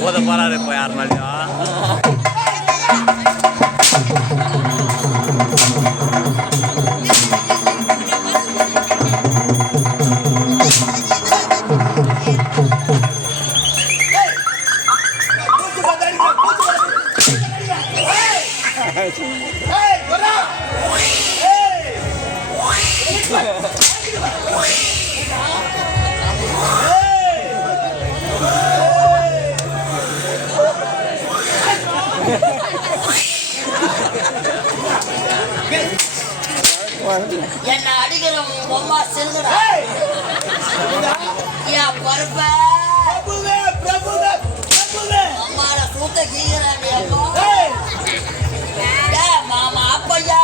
போத போறாரு இப்போ யார் மேலேயும் என்ன அடிக்கிற பொம்மா செல்லுடா ஏன் பருப்ப அம்மாட சூத்த கீழே மாமா அப்பையா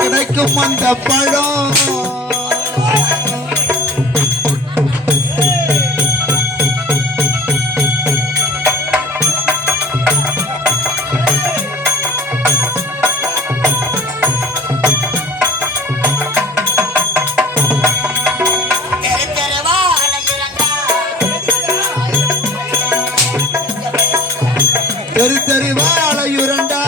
கிடைக்கும் அந்த பழம் தெரு தெருவா அலையுரண்டா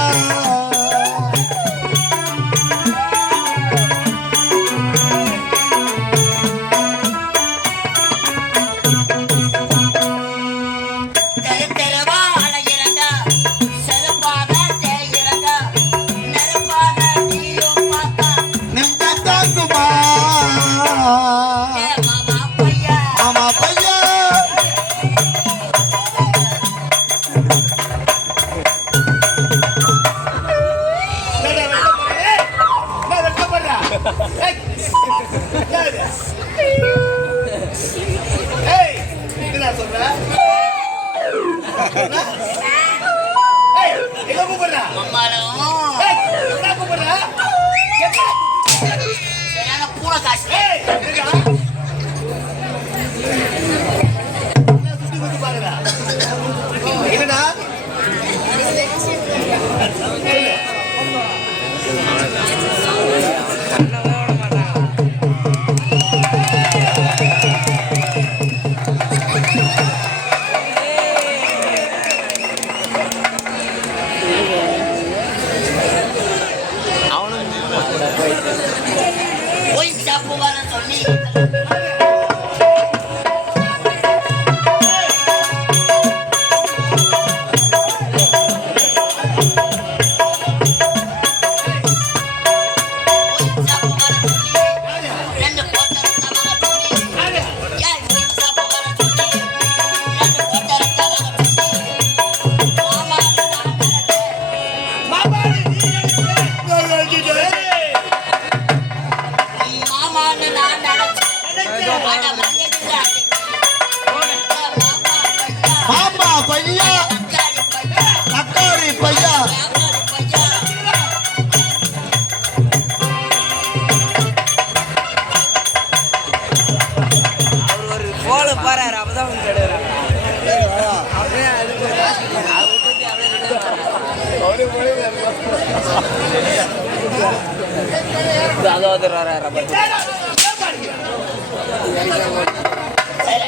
Ada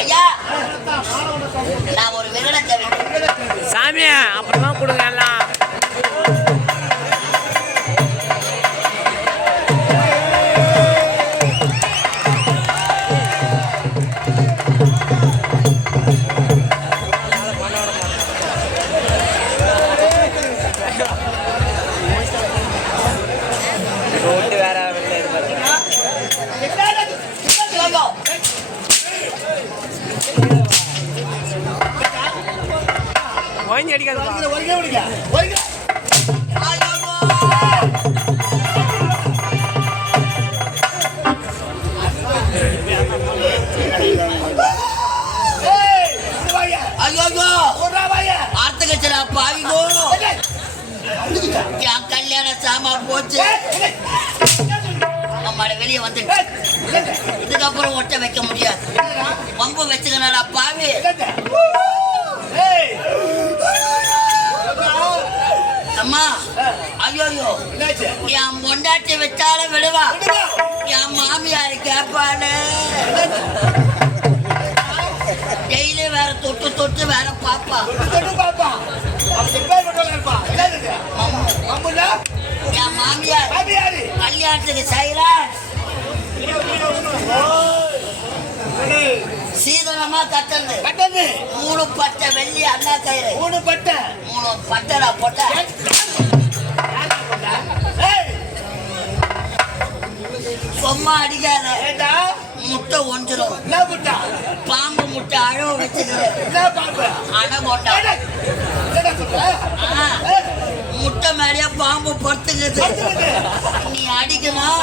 ஐயா நான் ஒரு விகடத்தை சாமி அப்புறமா கொடுங்க எல்லாம். ரோட்டு வேற வெளில இருப்பாரு. வாங்கி அடிக்காது. என் கல்யாண சாமா போச்சு. அம்மாட வெளியே வந்து இதுக்கப்புறம் ஒட்ட வைக்க முடியாது. பம்பு வச்சுக்கணா பாவி. அம்மா ஐயோ என் பொண்டாட்டி வச்சாலும் விடுவா. என் மாமியாரு கேப்பாடு. டெய்லி வேற தொட்டு தொட்டு வேற பாப்பா. என் மாமியார் கல்யாணத்துக்கு செய்யற சீதனமா கட்டது 3 பட்டை வெள்ளி அண்ணா கயிறு 3 பட்டை போட்ட சும்மா அடிக்காத. முட்டை ஒன்றுடும். பாம்பு முட்டை அழகு வச்சுக்கிது அணை போட்டா முட்டை மேலேயே பாம்பு பொறுத்துக்குது. நீ அடிக்கணும்.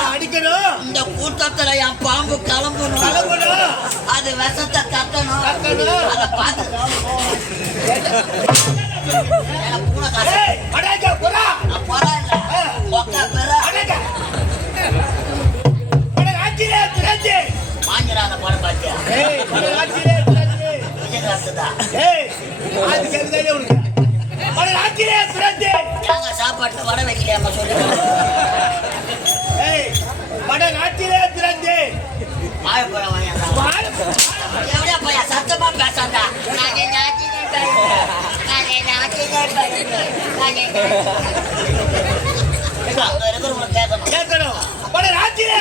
இந்த கூட்டத்துல என் பாம்பு கிளம்பணும். அது விஷத்தை கட்டணும். அதை பார்த்து பூனை காசு பொறா இல்ல மொக்கா பெற மாஞ்சிராத படம் பார்த்தியா? விஜயகாசுதான் சாப்பாட்டு படம் வைக்கலையாமா சொல்லி வாழைப்பழம் எவ்வளோ பையா சத்தமா பேசாண்டா. அங்க இருக்கிறவங்க கேட்கணும். வட நாட்டிலே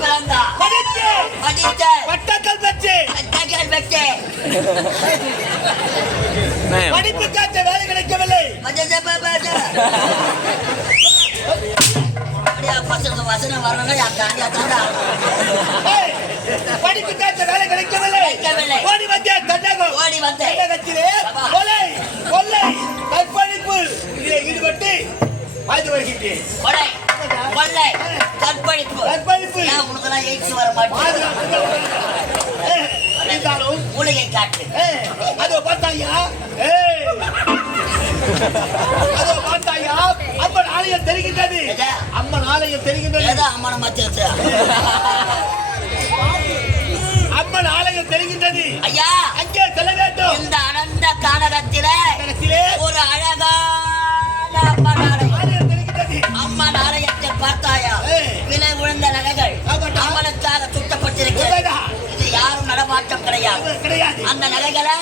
பிறந்தா படித்த பட்டங்கள் பெற்று படிப்பு காட்ட வேலை கிடைக்கவில்லை. பசங்க வசனம் வரணும். படிப்பு காட்ட வேலை கிடைக்கவில்லை. ஓடி வந்தேன் கொலை கற்பழிப்பு ஈடுபட்டு வாழ்ந்து வருகின்றேன். கொலை கற்பழிப்பு உனக்கெல்லாம் எய்ட்ஸ் வர மாட்டேன். மூலிகை காட்டு அதோ பார்த்தாயா அம்மன் ஆலயம் தெரிகின்றது. அம்மனை மாத்தி அம்மன் ஆலயம் தெரிகின்றது. ஐயா அங்கே செல்ல வேண்டும். இந்த அனந்த கானகத்திலே ஒரு அழகான அம்மன் ஆலயம் தெரிகின்றது. அம்மன் ஆலயத்தை பார்த்தாயா? விலை உழுந்த நகைகள் அம்மனுக்காக சுட்டப்பட்டிருக்கிறது. இது யாரும் நடமாட்டம் கிடையாது. அந்த நகைகளை